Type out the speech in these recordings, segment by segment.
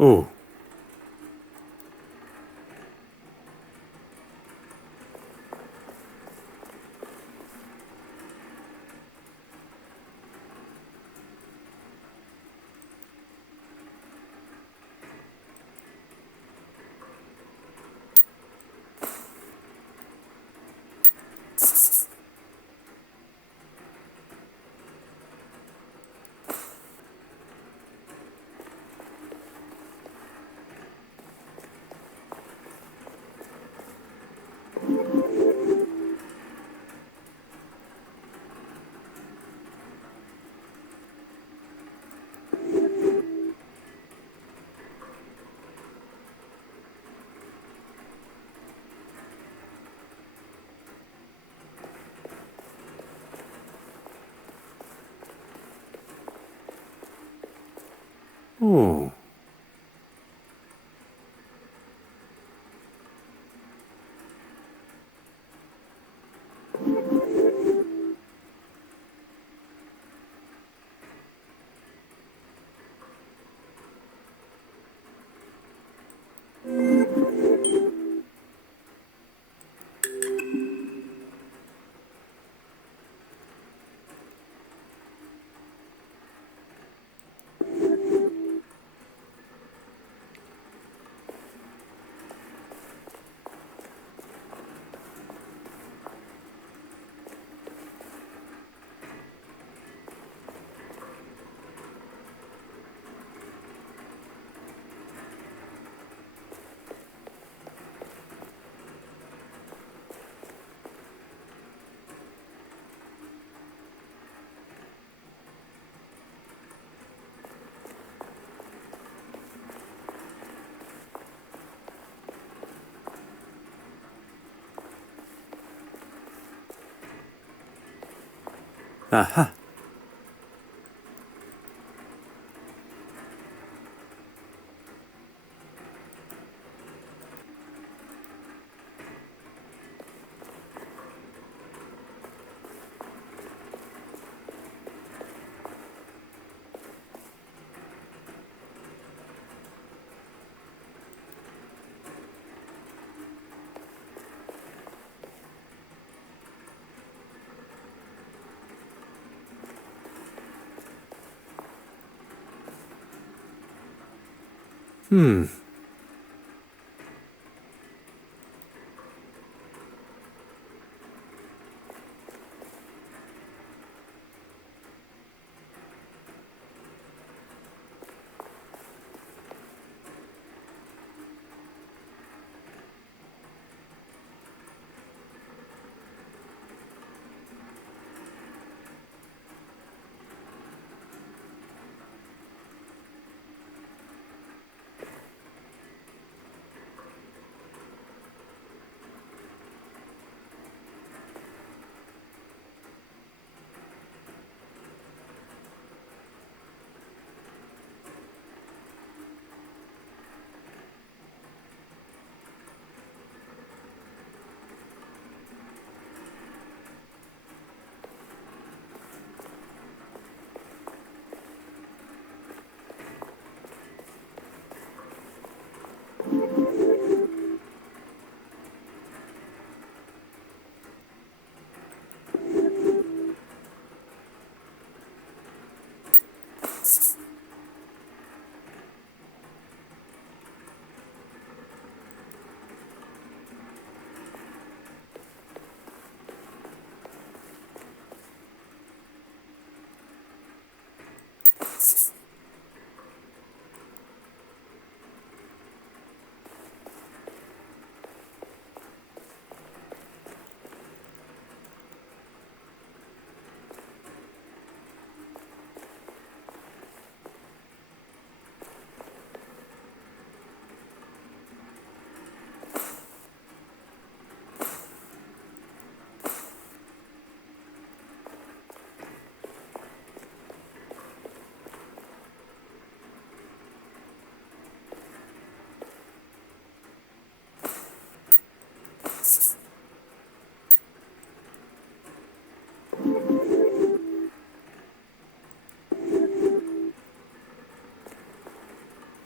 Oh. Oh. Aha. Hmm.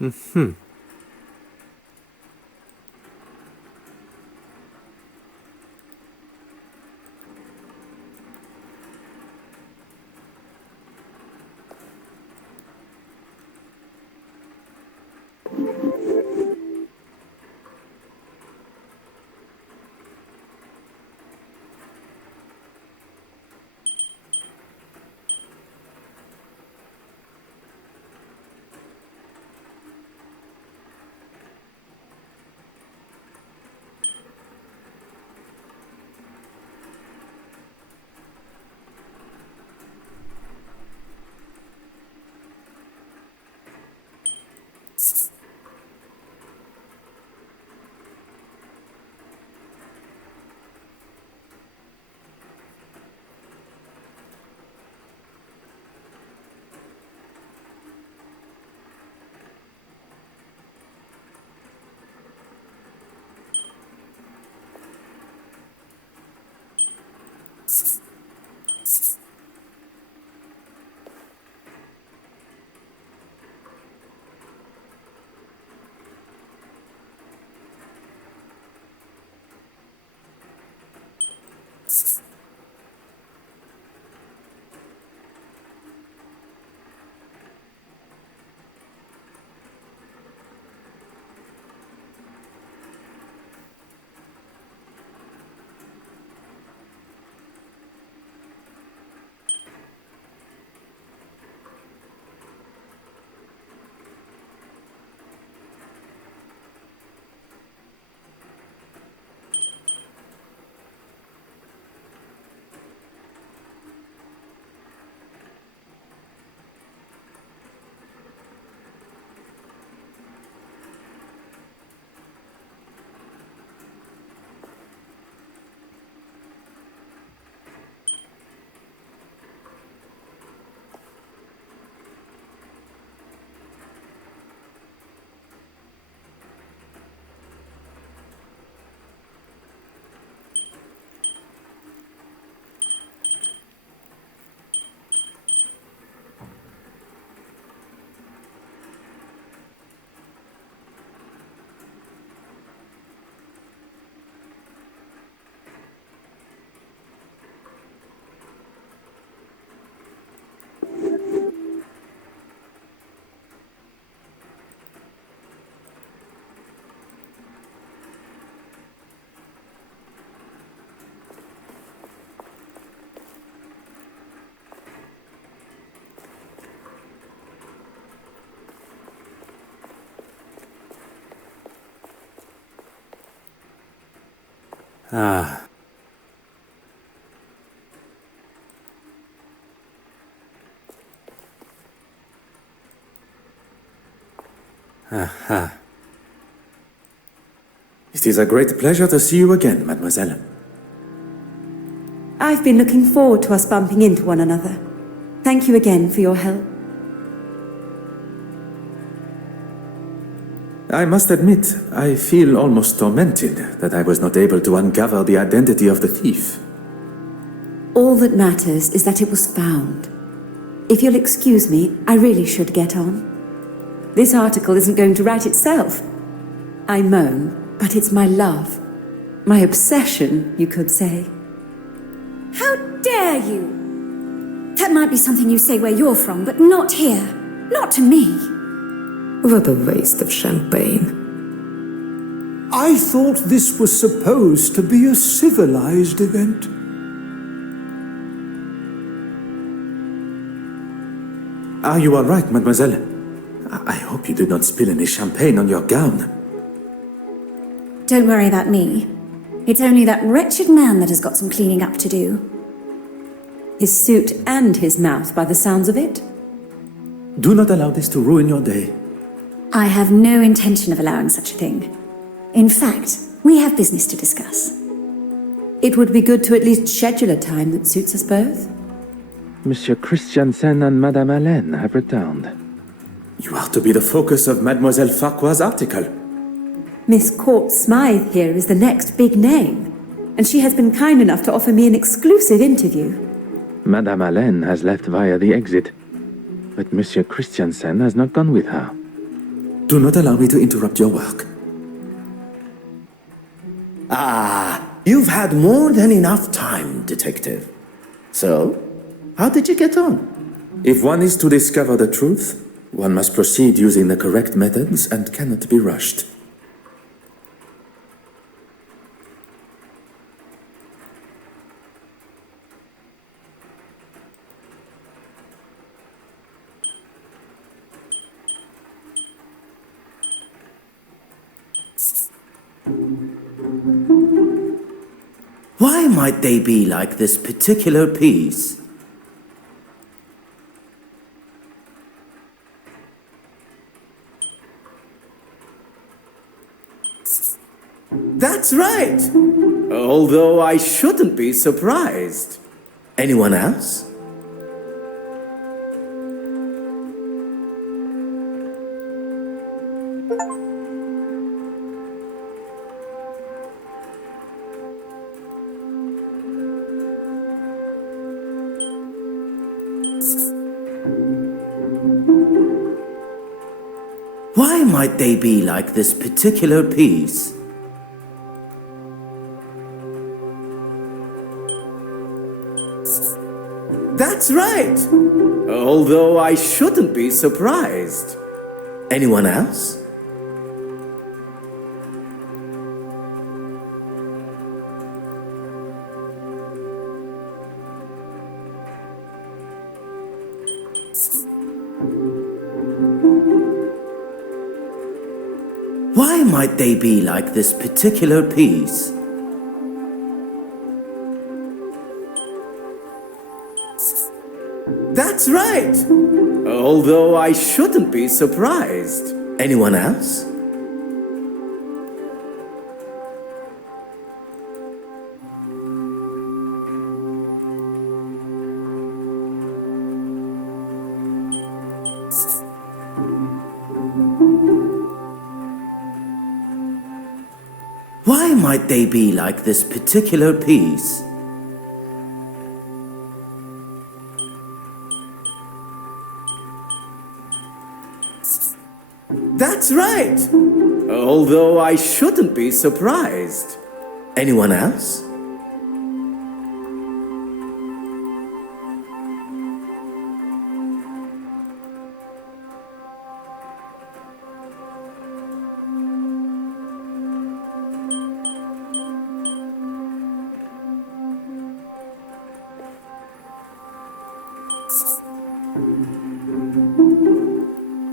Hmm. Ah. Aha. It is a great pleasure to see you again, mademoiselle. I've been looking forward to us bumping into one another. Thank you again for your help. I must admit, I feel almost tormented that I was not able to uncover the identity of the thief. All that matters is that it was found. If you'll excuse me, I really should get on. This article isn't going to write itself. I moan, but it's my love. My obsession, you could say. How dare you! That might be something you say where you're from, but not here. Not to me. What a waste of champagne. I thought this was supposed to be a civilized event. Are you all right, mademoiselle? I hope you did not spill any champagne on your gown. Don't worry about me. It's only that wretched man that has got some cleaning up to do. His suit and his mouth, by the sounds of it. Do not allow this to ruin your day. I have no intention of allowing such a thing. In fact, we have business to discuss. It would be good to at least schedule a time that suits us both. Monsieur Christiansen and Madame Hélène have returned. You are to be the focus of Mademoiselle Farquhar's article. Miss Court Smythe here is the next big name, and she has been kind enough to offer me an exclusive interview. Madame Hélène has left via the exit, but Monsieur Christiansen has not gone with her. Do not allow me to interrupt your work. You've had more than enough time, detective. So, how did you get on? If one is to discover the truth, one must proceed using the correct methods and cannot be rushed. Why might they be like this particular piece? That's right! Although I shouldn't be surprised. Anyone else? Why might they be like this particular piece? That's right! Although I shouldn't be surprised. Anyone else? Why might they be like this particular piece? That's right! Although I shouldn't be surprised. Anyone else? Why might they be like this particular piece? That's right! Although I shouldn't be surprised. Anyone else?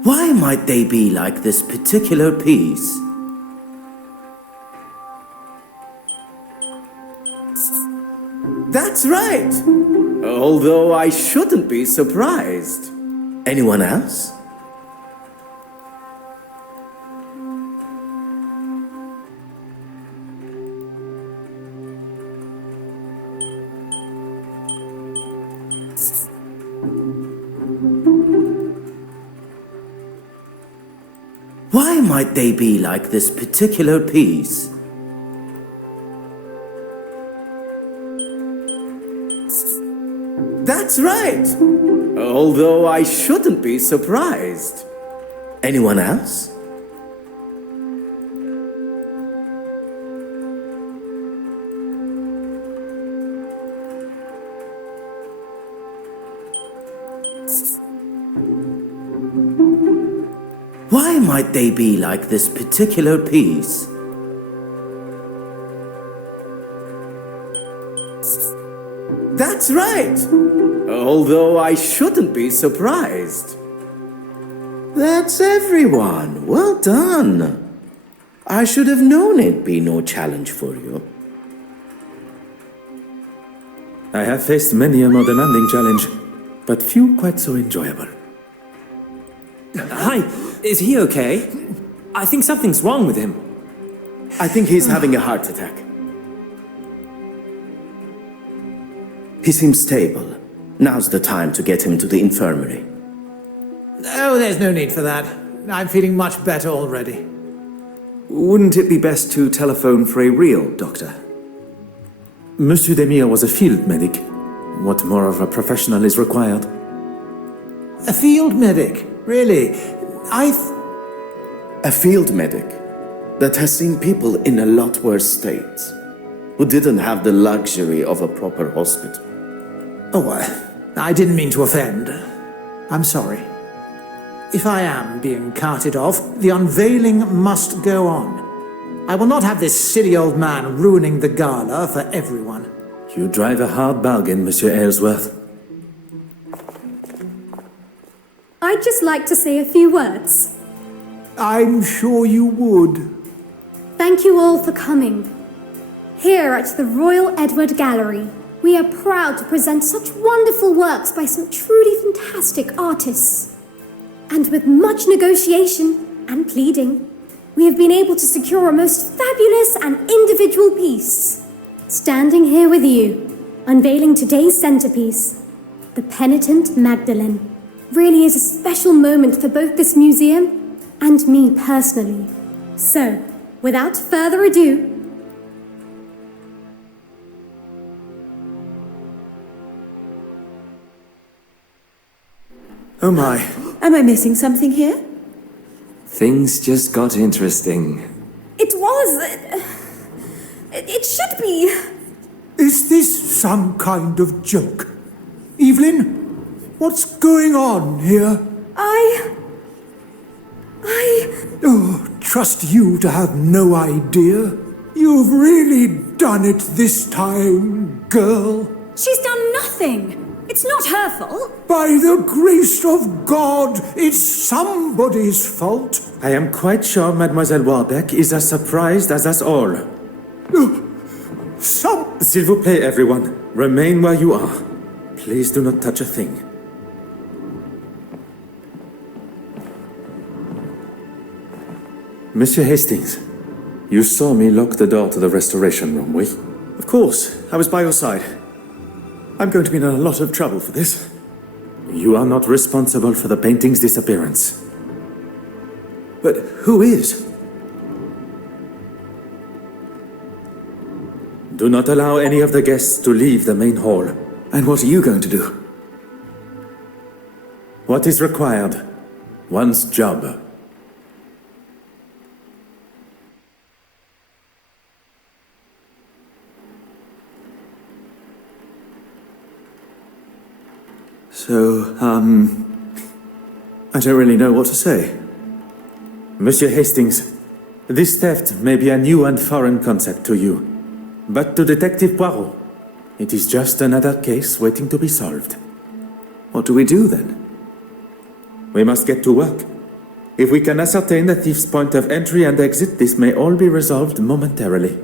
Why might they be like this particular piece? That's right. Although I shouldn't be surprised. Anyone else? Why might they be like this particular piece? That's right. Although I shouldn't be surprised. Anyone else? Why might they be like this particular piece? That's right. Although I shouldn't be surprised. That's everyone. Well done. I should have known it'd be no challenge for you. I have faced many a more demanding challenge, but few quite so enjoyable. Hi, is he okay? I think something's wrong with him. I think he's having a heart attack. He seems stable. Now's the time to get him to the infirmary. Oh, there's no need for that. I'm feeling much better already. Wouldn't it be best to telephone for a real doctor? Monsieur Demire was a field medic. What more of a professional is required? A field medic? Really? A field medic that has seen people in a lot worse states, who didn't have the luxury of a proper hospital. Oh, I didn't mean to offend. I'm sorry. If I am being carted off, the unveiling must go on. I will not have this silly old man ruining the gala for everyone. You drive a hard bargain, Monsieur Aylesworth. I'd just like to say a few words. I'm sure you would. Thank you all for coming. Here at the Royal Edward Gallery, we are proud to present such wonderful works by some truly fantastic artists. And with much negotiation and pleading, we have been able to secure a most fabulous and individual piece. Standing here with you, unveiling today's centerpiece, the Penitent Magdalene, really is a special moment for both this museum and me personally. So, without further ado, Oh my. Am I missing something here? Things just got interesting. it was... It should be. Is this some kind of joke? Evelyn, what's going on here? Oh, trust you to have no idea. You've really done it this time, girl. She's done nothing. It's not her fault. By the grace of God, it's somebody's fault. I am quite sure Mademoiselle Warbeck is as surprised as us all. S'il vous plaît, everyone. Remain where you are. Please do not touch a thing. Monsieur Hastings, you saw me lock the door to the restoration room, oui? Of course, I was by your side. I'm going to be in a lot of trouble for this. You are not responsible for the painting's disappearance. But who is? Do not allow any of the guests to leave the main hall. And what are you going to do? What is required? One's job. So, I don't really know what to say. Monsieur Hastings, this theft may be a new and foreign concept to you. But to Detective Poirot, it is just another case waiting to be solved. What do we do then? We must get to work. If we can ascertain the thief's point of entry and exit, this may all be resolved momentarily.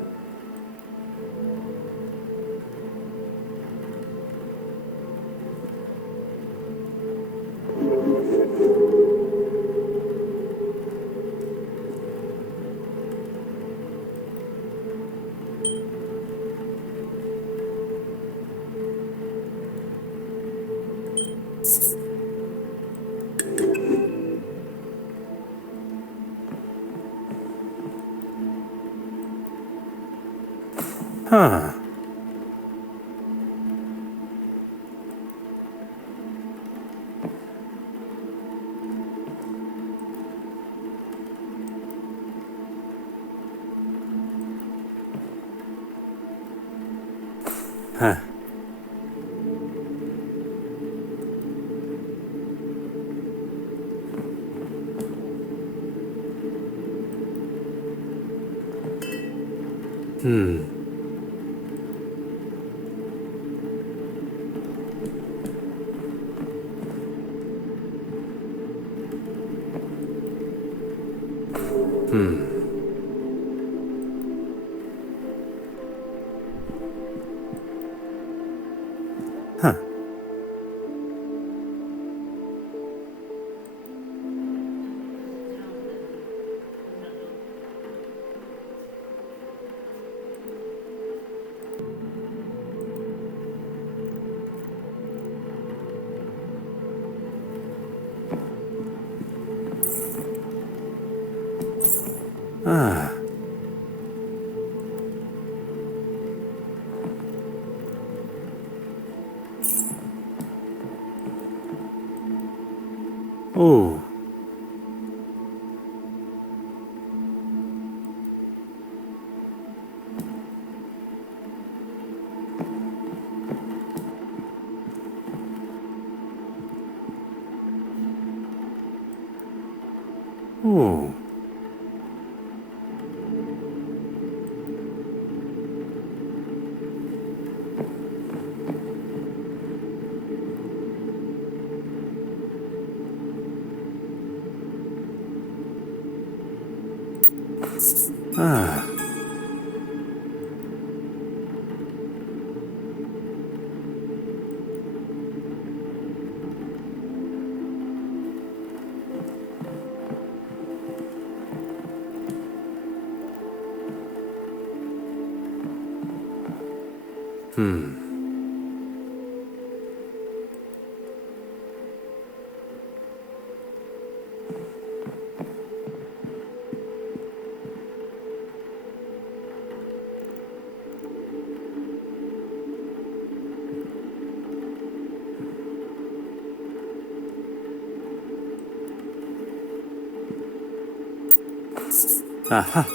Huh. Huh. Huh. Ah. Oh. Oh. Ah. Aha.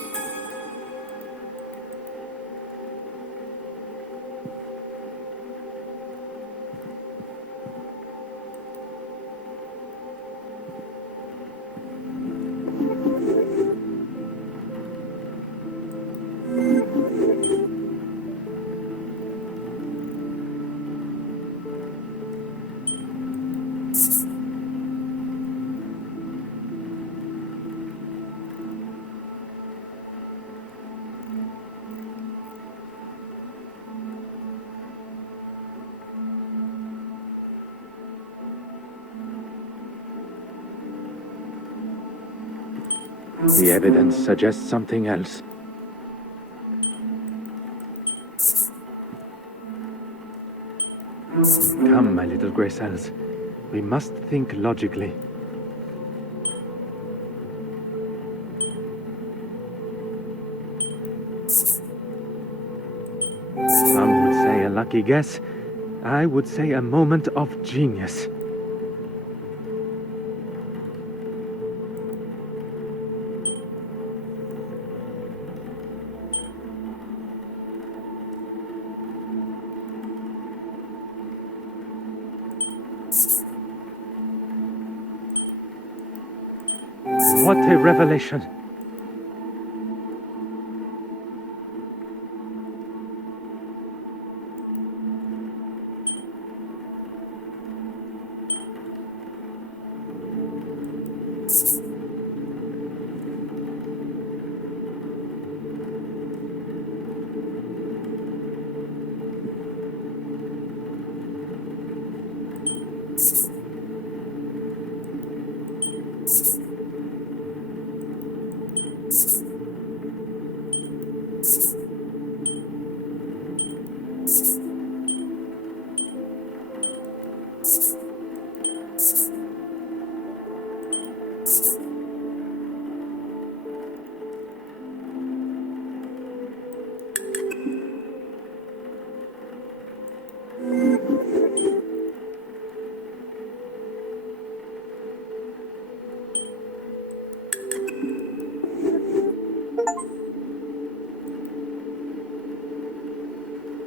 The evidence suggests something else. Come, my little grey cells. We must think logically. Some would say a lucky guess. I would say a moment of genius. What a revelation!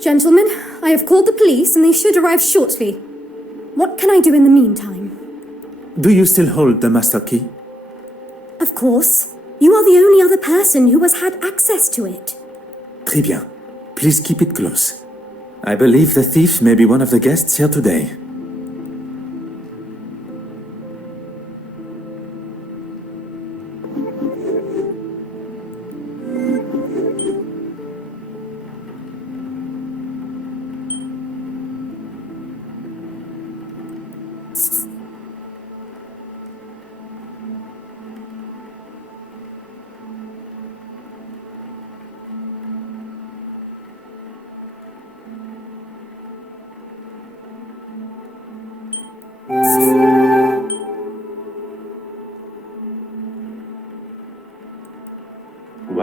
Gentlemen, I have called the police and they should arrive shortly. What can I do in the meantime? Do you still hold the master key? Of course. You are the only other person who has had access to it. Très bien. Please keep it close. I believe the thief may be one of the guests here today.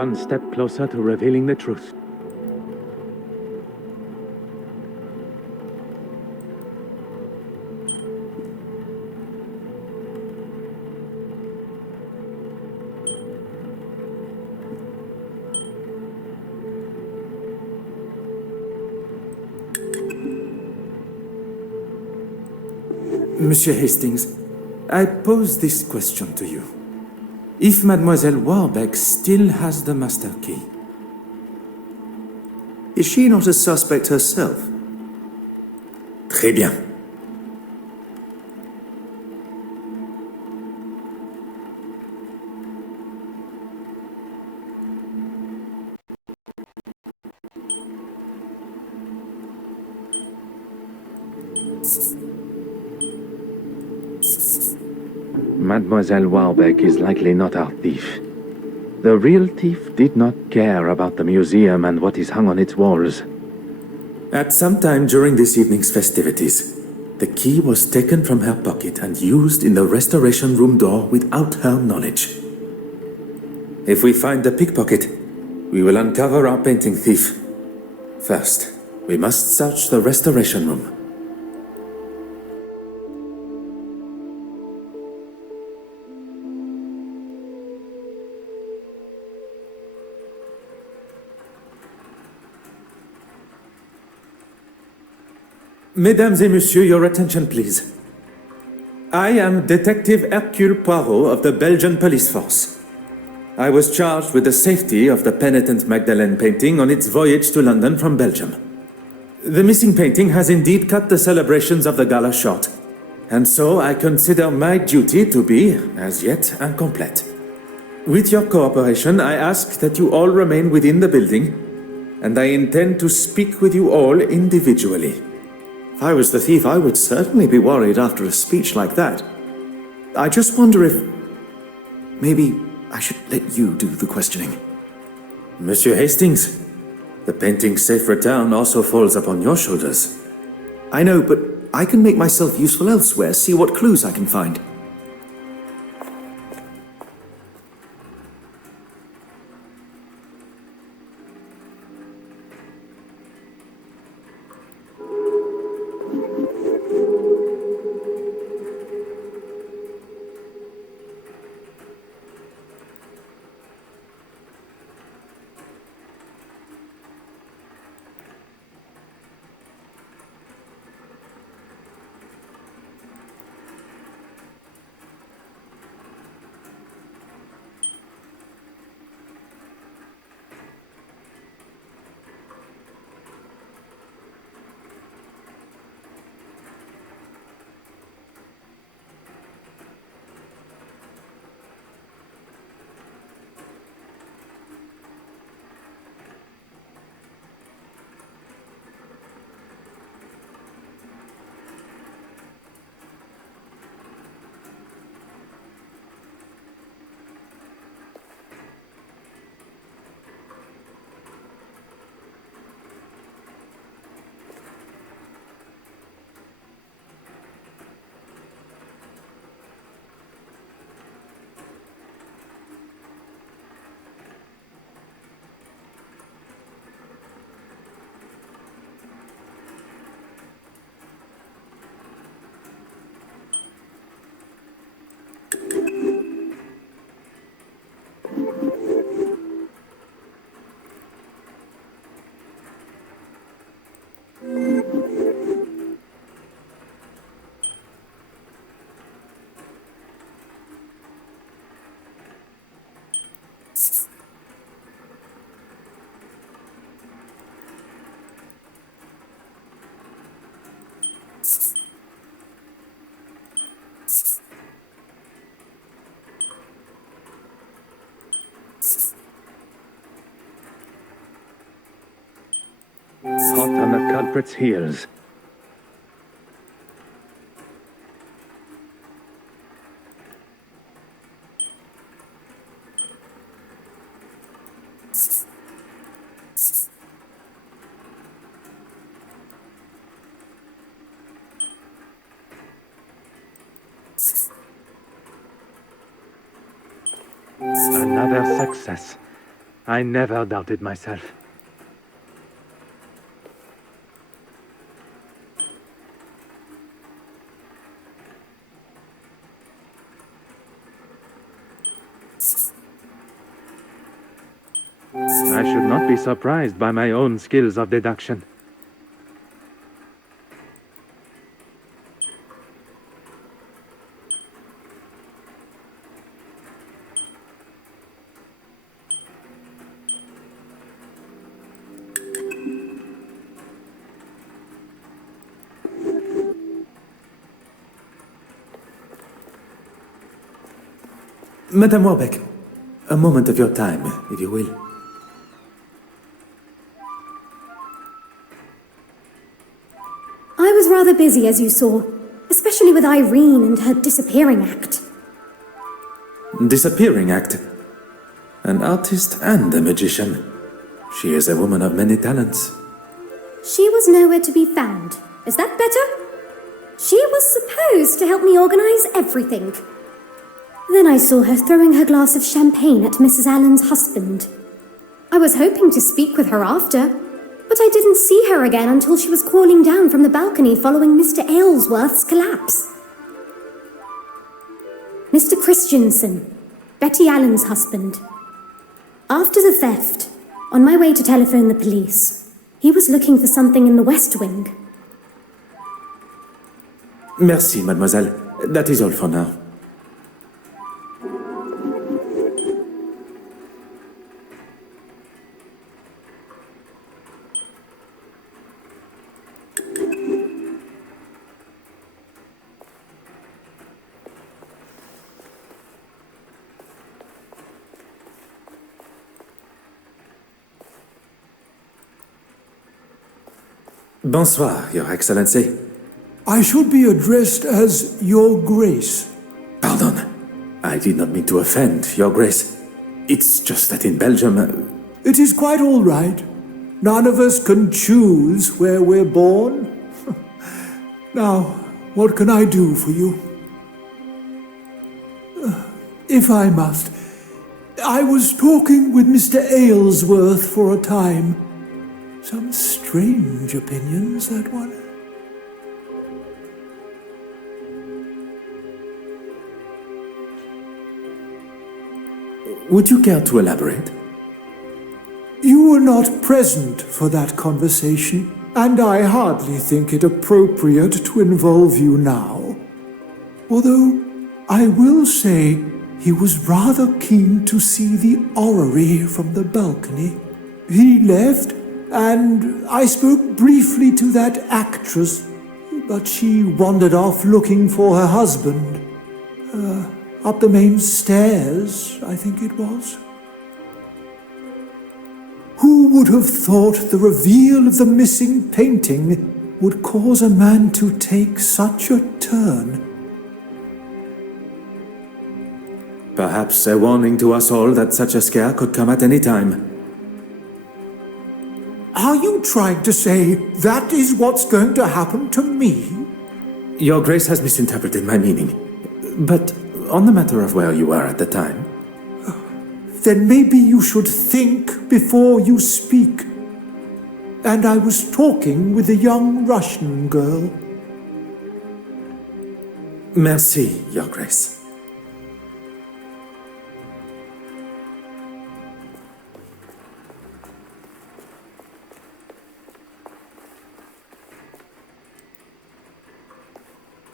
One step closer to revealing the truth. Monsieur Hastings, I pose this question to you. If Mademoiselle Warbeck still has the master key, Is she not a suspect herself? très bien. Mademoiselle Warbeck is likely not our thief. The real thief did not care about the museum and what is hung on its walls. At some time during this evening's festivities, the key was taken from her pocket and used in the restoration room door without her knowledge. If we find the pickpocket, we will uncover our painting thief. First, we must search the restoration room. Mesdames et messieurs, your attention please. I am Detective Hercule Poirot of the Belgian Police Force. I was charged with the safety of the penitent Magdalene painting on its voyage to London from Belgium. The missing painting has indeed cut the celebrations of the gala short, and so I consider my duty to be, as yet, incomplete. With your cooperation, I ask that you all remain within the building, and I intend to speak with you all individually. If I was the thief, I would certainly be worried after a speech like that. I just wonder if... maybe I should let you do the questioning. Monsieur Hastings, the painting's safe return also falls upon your shoulders. I know, but I can make myself useful elsewhere, see what clues I can find. Hot on the culprit's heels. Another success. I never doubted myself. I should not be surprised by my own skills of deduction. Madame Warbeck, a moment of your time, if you will. I was rather busy, as you saw, especially with Irene and her disappearing act. Disappearing act. An artist and a magician. She is a woman of many talents. She was nowhere to be found. Is that better? She was supposed to help me organize everything. Then I saw her throwing her glass of champagne at Mrs. Allen's husband. I was hoping to speak with her after, but I didn't see her again until she was calling down from the balcony following Mr. Aylesworth's collapse. Mr. Christensen, Betty Allen's husband. After the theft, on my way to telephone the police, he was looking for something in the West Wing. Merci, mademoiselle. That is all for now. Bonsoir, Your Excellency. I should be addressed as Your Grace. Pardon. I did not mean to offend, Your Grace. It's just that in Belgium... It is quite all right. None of us can choose where we're born. Now, what can I do for you? If I must, I was talking with Mr. Aylesworth for a time. Some strange opinions, that one. Would you care to elaborate? You were not present for that conversation, and I hardly think it appropriate to involve you now. Although, I will say he was rather keen to see the orrery from the balcony. He left, and I spoke briefly to that actress, but she wandered off looking for her husband. Up the main stairs, I think it was. Who would have thought the reveal of the missing painting would cause a man to take such a turn? Perhaps a warning to us all that such a scare could come at any time. Are you trying to say that is what's going to happen to me? Your Grace has misinterpreted my meaning. But on the matter of where you were at the time... Then maybe you should think before you speak. And I was talking with a young Russian girl. Merci, Your Grace.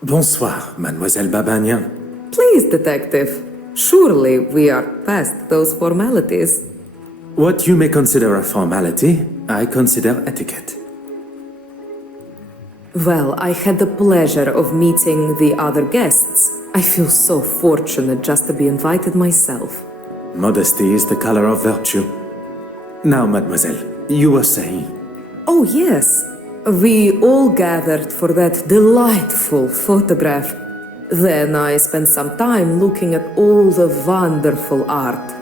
Bonsoir, Mademoiselle Babagnan. Please, detective. Surely we are past those formalities. What you may consider a formality, I consider etiquette. Well, I had the pleasure of meeting the other guests. I feel so fortunate just to be invited myself. Modesty is the color of virtue. Now, mademoiselle, you were saying. Oh, yes. We all gathered for that delightful photograph. Then I spent some time looking at all the wonderful art.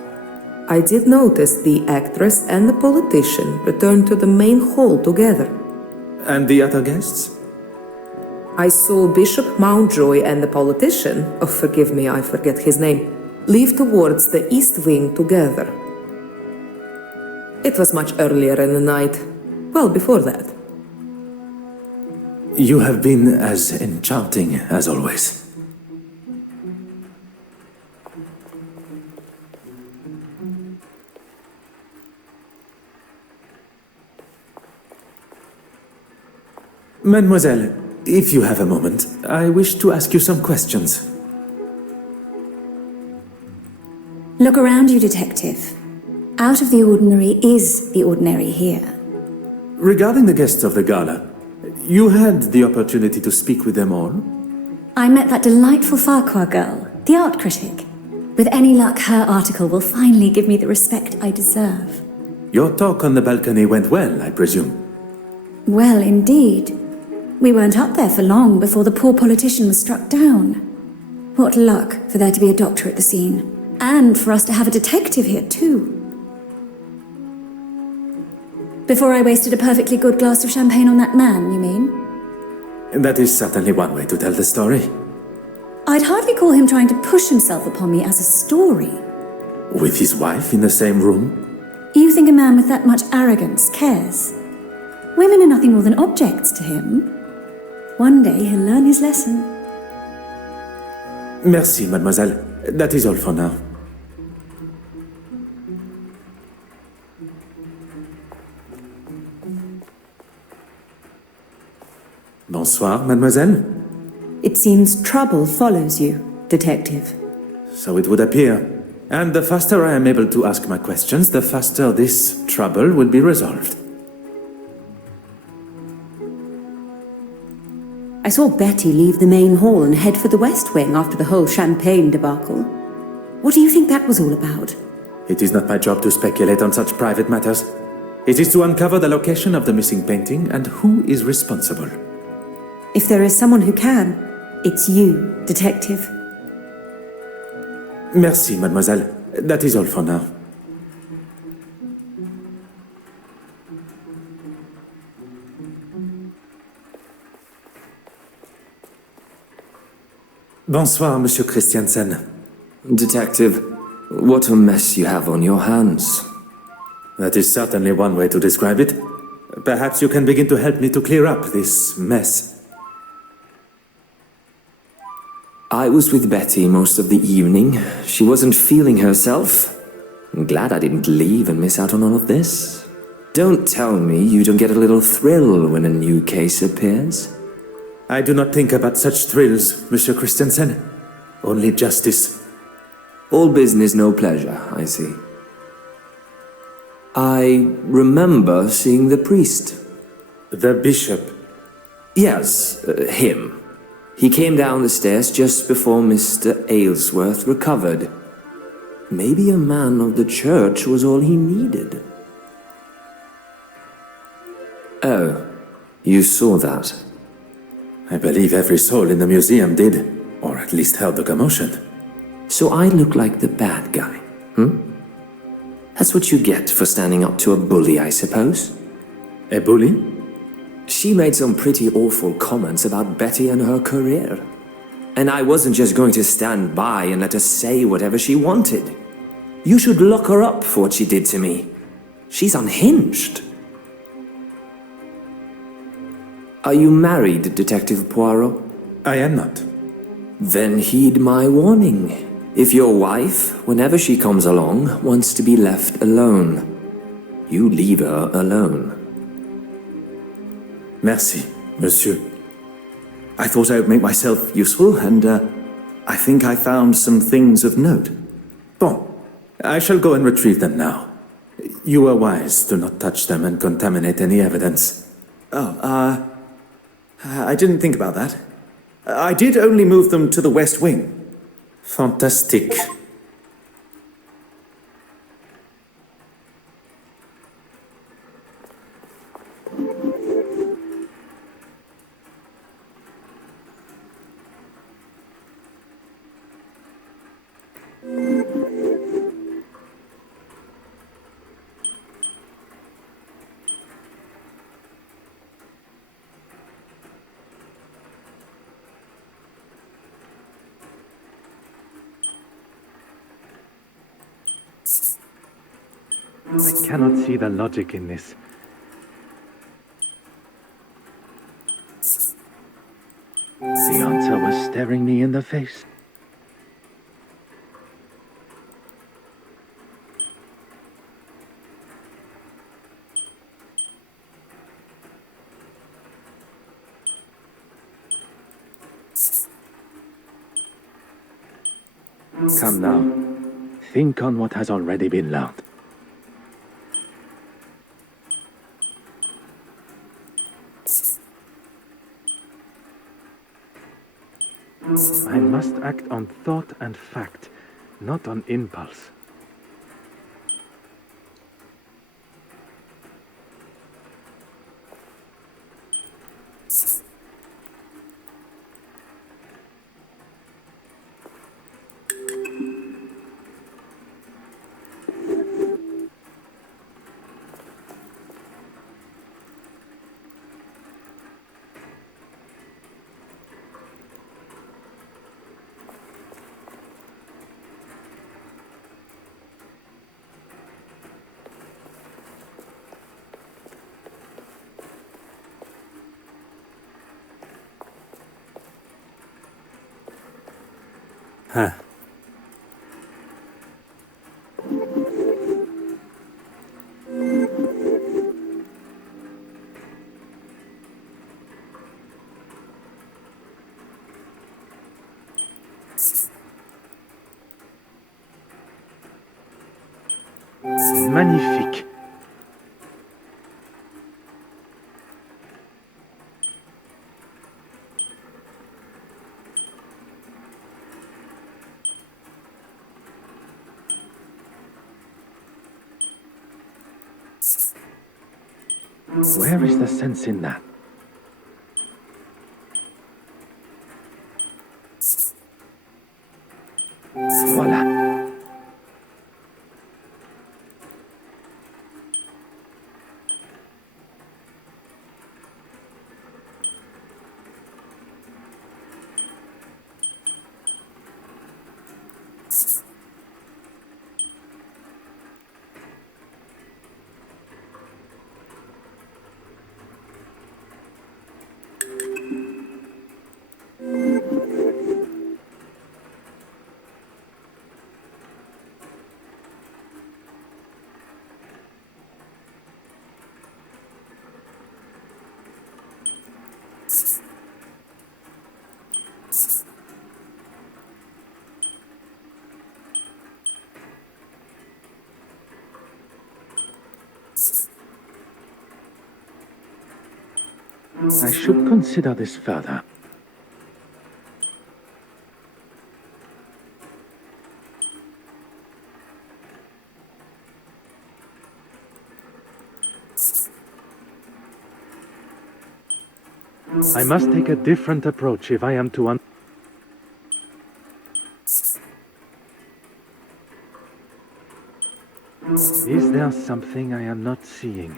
I did notice the actress and the politician returned to the main hall together. And the other guests? I saw Bishop Mountjoy and the politician, oh forgive me, I forget his name, leave towards the east wing together. It was much earlier in the night, well before that. You have been as enchanting as always. Mademoiselle, if you have a moment, I wish to ask you some questions. Look around you, Detective. Out of the ordinary is the ordinary here. Regarding the guests of the gala, you had the opportunity to speak with them all? I met that delightful Farquhar girl, the art critic. With any luck, her article will finally give me the respect I deserve. Your talk on the balcony went well, I presume. Well, indeed. We weren't up there for long before the poor politician was struck down. What luck for there to be a doctor at the scene. And for us to have a detective here, too. Before I wasted a perfectly good glass of champagne on that man, you mean? That is certainly one way to tell the story. I'd hardly call him trying to push himself upon me as a story. With his wife in the same room? You think a man with that much arrogance cares? Women are nothing more than objects to him. One day he'll learn his lesson. Merci, mademoiselle. That is all for now. Bonsoir, mademoiselle. It seems trouble follows you, Detective. So it would appear. And the faster I am able to ask my questions, the faster this trouble will be resolved. I saw Betty leave the main hall and head for the West Wing after the whole champagne debacle. What do you think that was all about? It is not my job to speculate on such private matters. It is to uncover the location of the missing painting and who is responsible. If there is someone who can, it's you, Detective. Merci, mademoiselle. That is all for now. Bonsoir, Monsieur Christiansen. Detective, what a mess you have on your hands. That is certainly one way to describe it. Perhaps you can begin to help me to clear up this mess. I was with Betty most of the evening. She wasn't feeling herself. I'm glad I didn't leave and miss out on all of this. Don't tell me you don't get a little thrill when a new case appears. I do not think about such thrills, Monsieur Christensen. Only justice. All business, no pleasure, I see. I remember seeing the priest. The bishop? Yes, him. He came down the stairs just before Mr. Aylesworth recovered. Maybe a man of the church was all he needed. Oh, you saw that? I believe every soul in the museum did, or at least held the commotion. So I look like the bad guy, That's what you get for standing up to a bully, I suppose. A bully? She made some pretty awful comments about Betty and her career. And I wasn't just going to stand by and let her say whatever she wanted. You should lock her up for what she did to me. She's unhinged. Are you married, Detective Poirot? I am not. Then heed my warning. If your wife, whenever she comes along, wants to be left alone, you leave her alone. Merci, monsieur. I thought I would make myself useful, and I think I found some things of note. Bon, I shall go and retrieve them now. You were wise to not touch them and contaminate any evidence. I didn't think about that. I did only move them to the West Wing. Fantastic. I cannot see the logic in this. The answer was staring me in the face. Come now. Think on what has already been learned. I must act on thought and fact, not on impulse. Huh. Magnifique. Where is the sense in that? Voila. I should consider this further. I must take a different approach if I am to Is there something I am not seeing?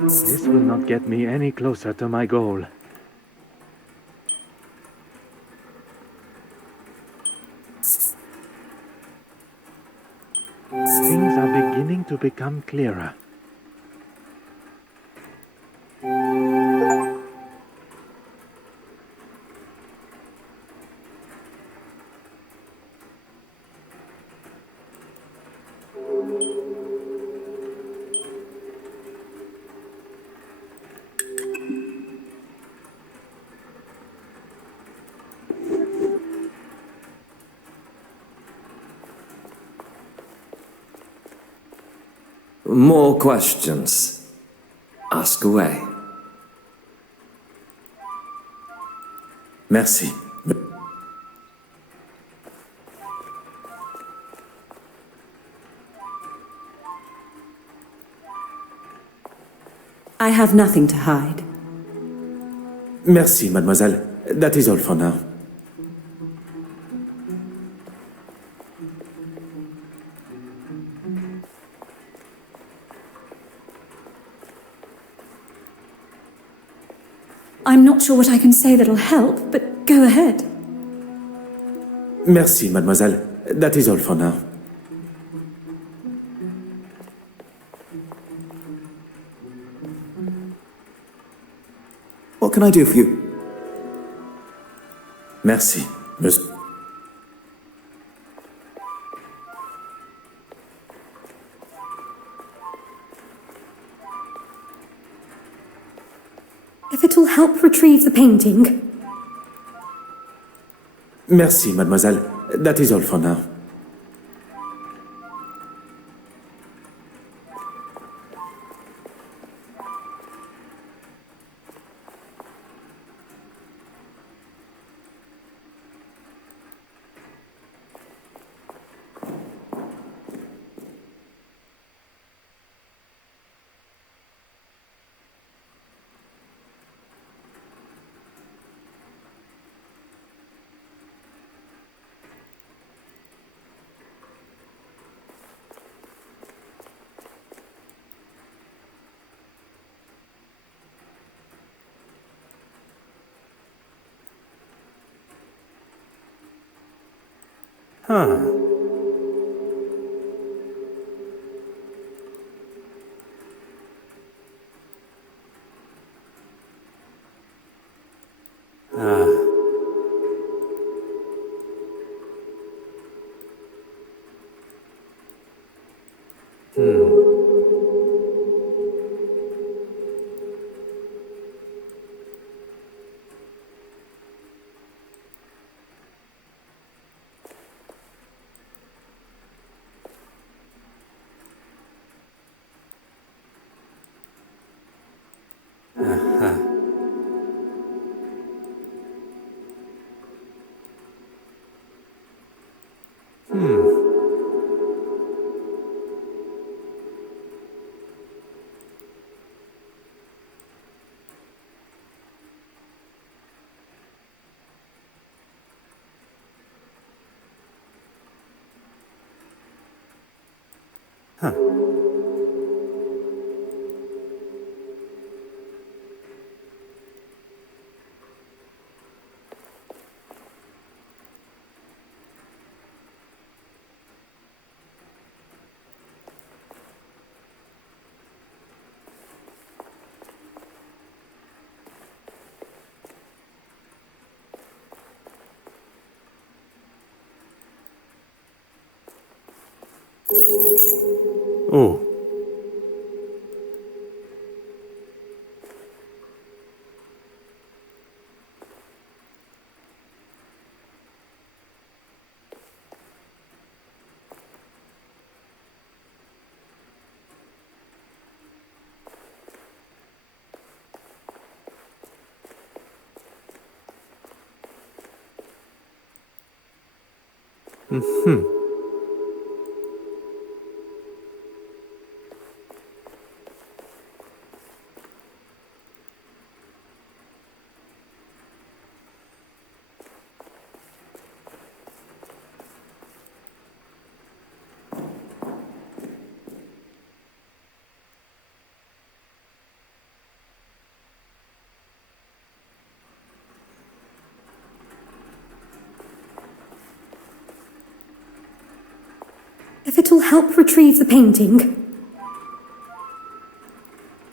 This will not get me any closer to my goal. Things are beginning to become clearer. More questions? Ask away. Merci. I have nothing to hide. Merci, mademoiselle. That is all for now. I'm not sure what I can say that'll help, but go ahead. Merci, mademoiselle. That is all for now. What can I do for you? Merci, monsieur. If it'll help retrieve the painting. Merci, mademoiselle. That is all for now. Huh. Ah. Huh. Oh. Mm-hmm. If it'll help retrieve the painting.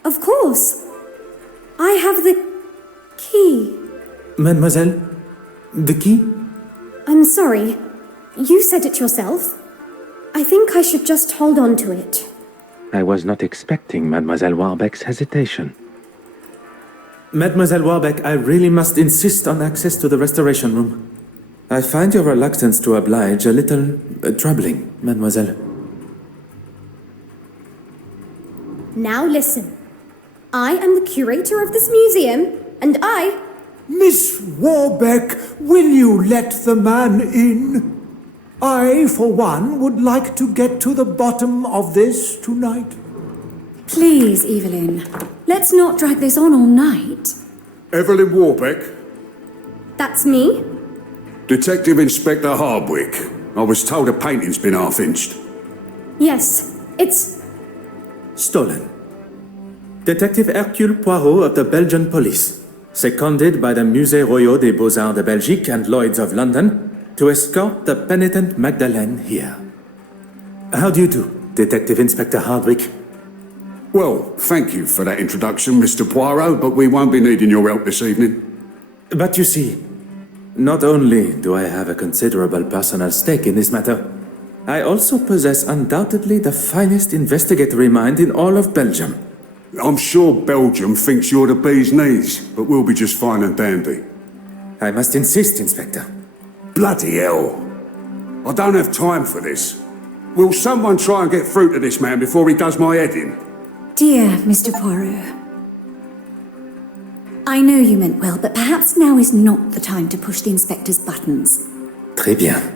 Of course. I have the key. Mademoiselle, the key? I'm sorry. You said it yourself. I think I should just hold on to it. I was not expecting Mademoiselle Warbeck's hesitation. Mademoiselle Warbeck, I really must insist on access to the restoration room. I find your reluctance to oblige a little troubling, mademoiselle. Now listen. I am the curator of this museum, and I Miss Warbeck, will you let the man in? I, for one, would like to get to the bottom of this tonight. Please, Evelyn, let's not drag this on all night. Evelyn Warbeck, That's me? Detective Inspector Hardwick. I was told a painting's been half-inched. Yes, it's... Stolen. Detective Hercule Poirot of the Belgian police, seconded by the Musée Royal des Beaux-Arts de Belgique and Lloyd's of London to escort the penitent Magdalene here. How do you do, Detective Inspector Hardwick? Well, thank you for that introduction, Mr. Poirot, but we won't be needing your help this evening. But you see, not only do I have a considerable personal stake in this matter, I also possess undoubtedly the finest investigatory mind in all of Belgium. I'm sure Belgium thinks you're the bee's knees, but we'll be just fine and dandy. I must insist, Inspector. Bloody hell. I don't have time for this. Will someone try and get through to this man before he does my head in? Dear Mr. Poirot, I know you meant well, but perhaps now is not the time to push the inspector's buttons. Très bien.